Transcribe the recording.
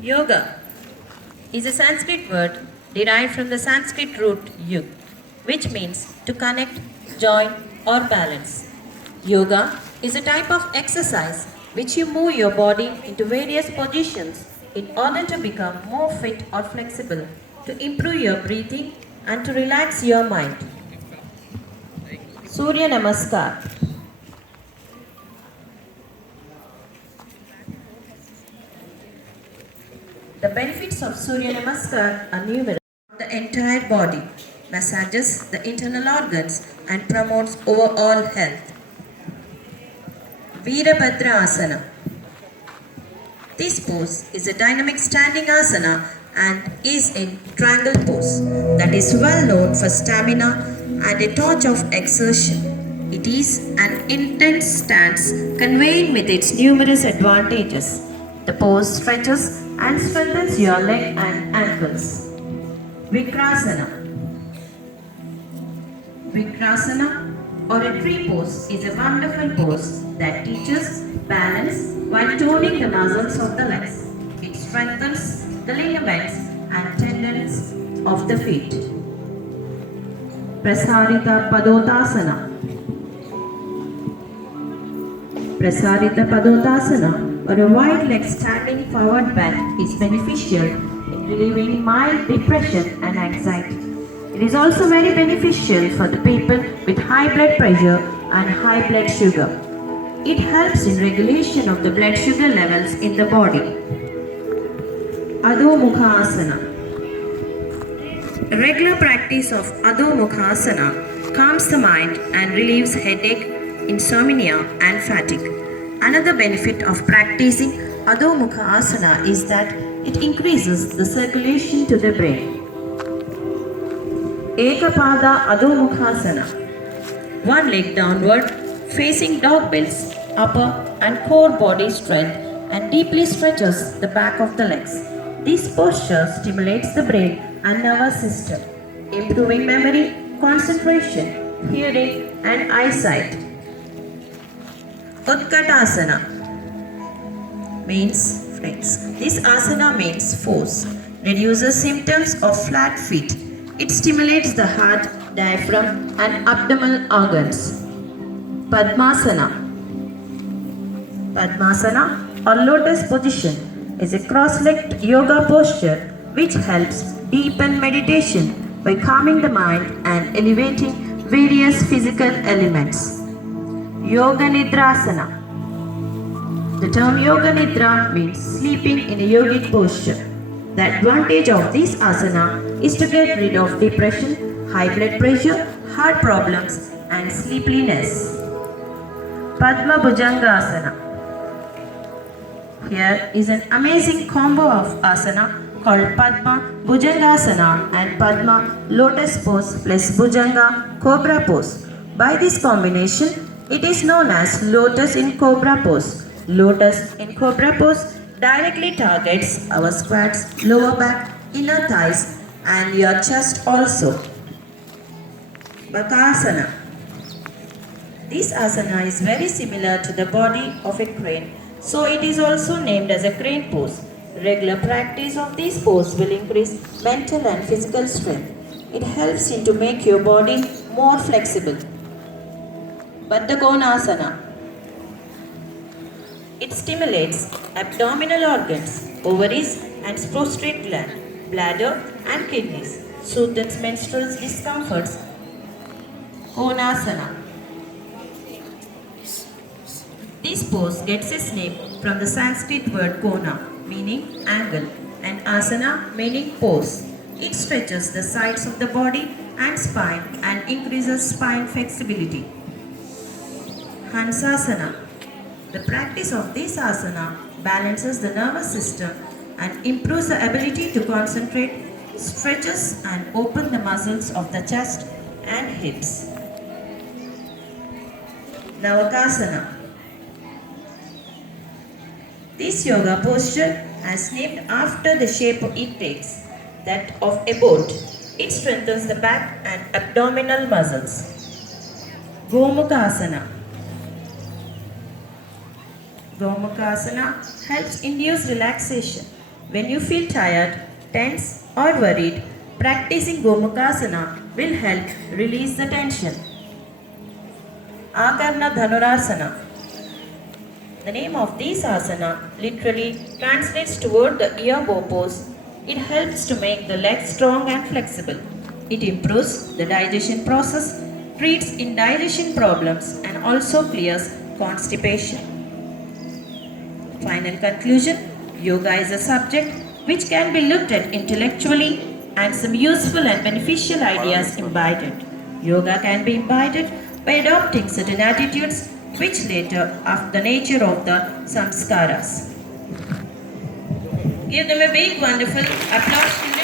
Yoga is a Sanskrit word derived from the Sanskrit root yug, which means to connect, join, or balance. Yoga is a type of exercise which you move your body into various positions in order to become more fit or flexible, to improve your breathing, and to relax your mind. Surya Namaskar. The benefits of Surya Namaskar are numerous. The entire body, massages the internal organs and promotes overall health. Virabhadra Asana. This pose is a dynamic standing asana and is in triangle pose that is well known for stamina and a touch of exertion. It is an intense stance conveying with its numerous advantages. The pose stretches and strengthens your leg and ankles. Vikrasana. Vikrasana or a tree pose is a wonderful pose that teaches balance while toning the muscles of the legs. It strengthens the ligaments and tendons of the feet. Prasarita Padotasana. Prasarita Padotasana or a wide leg standing forward bend is beneficial in relieving mild depression and anxiety. It is also very beneficial for the people with high blood pressure and high blood sugar. It helps in regulation of the blood sugar levels in the body. Adho Mukha Asana. A regular practice of Adho Mukha Asana calms the mind and relieves headache, insomnia and fatigue. Another benefit of practicing Adho Mukha Asana is that it increases the circulation to the brain. Ekapada Adho Mukhasana. One leg downward, facing dog bills, upper and core body strength and deeply stretches the back of the legs. This posture stimulates the brain and nervous system, improving memory, concentration, hearing and eyesight. Utkatasana means friends. This asana means force, reduces symptoms of flat feet. It stimulates the heart, diaphragm and abdominal organs. Padmasana. Padmasana or lotus position is a cross-legged yoga posture which helps deepen meditation by calming the mind and elevating various physical elements. Yoga Nidrasana. The term Yoga Nidra means sleeping in a yogic posture. The advantage of this asana is to get rid of depression, high blood pressure, heart problems and sleepiness. Padma Bhujanga Asana. Here is an amazing combo of asana called Padma Bhujangasana and Padma Lotus Pose plus Bhujanga Cobra Pose. By this combination, it is known as Lotus in Cobra Pose. Lotus in Cobra Pose directly targets our squats, lower back, inner thighs and your chest also. Bakasana. This asana is very similar to the body of a crane, so it is also named as a crane pose. Regular practice of this pose will increase mental and physical strength. It helps you to make your body more flexible. Baddha Konasana. It stimulates abdominal organs, ovaries and prostate gland, bladder and kidneys, soothes menstrual discomforts. Konasana. This pose gets its name from the Sanskrit word kona, meaning angle, and asana, meaning pose. It stretches the sides of the body and spine and increases spine flexibility. Hansasana. The practice of this asana balances the nervous system and improves the ability to concentrate, stretches and open the muscles of the chest and hips. Navakasana. This yoga posture is named after the shape it takes, that of a boat. It strengthens the back and abdominal muscles. Gomukha Asana. Gomukhasana helps induce relaxation. When you feel tired, tense, or worried, practicing Gomukhasana will help release the tension. Akarna Dhanurasana. The name of this asana literally translates toward the ear bow pose. It helps to make the legs strong and flexible. It improves the digestion process, treats indigestion problems, and also clears constipation. Final conclusion: Yoga is a subject which can be looked at intellectually and some useful and beneficial ideas imbibed. Yoga can be imbibed by adopting certain attitudes which later are the nature of the samskaras. Give them a big wonderful applause.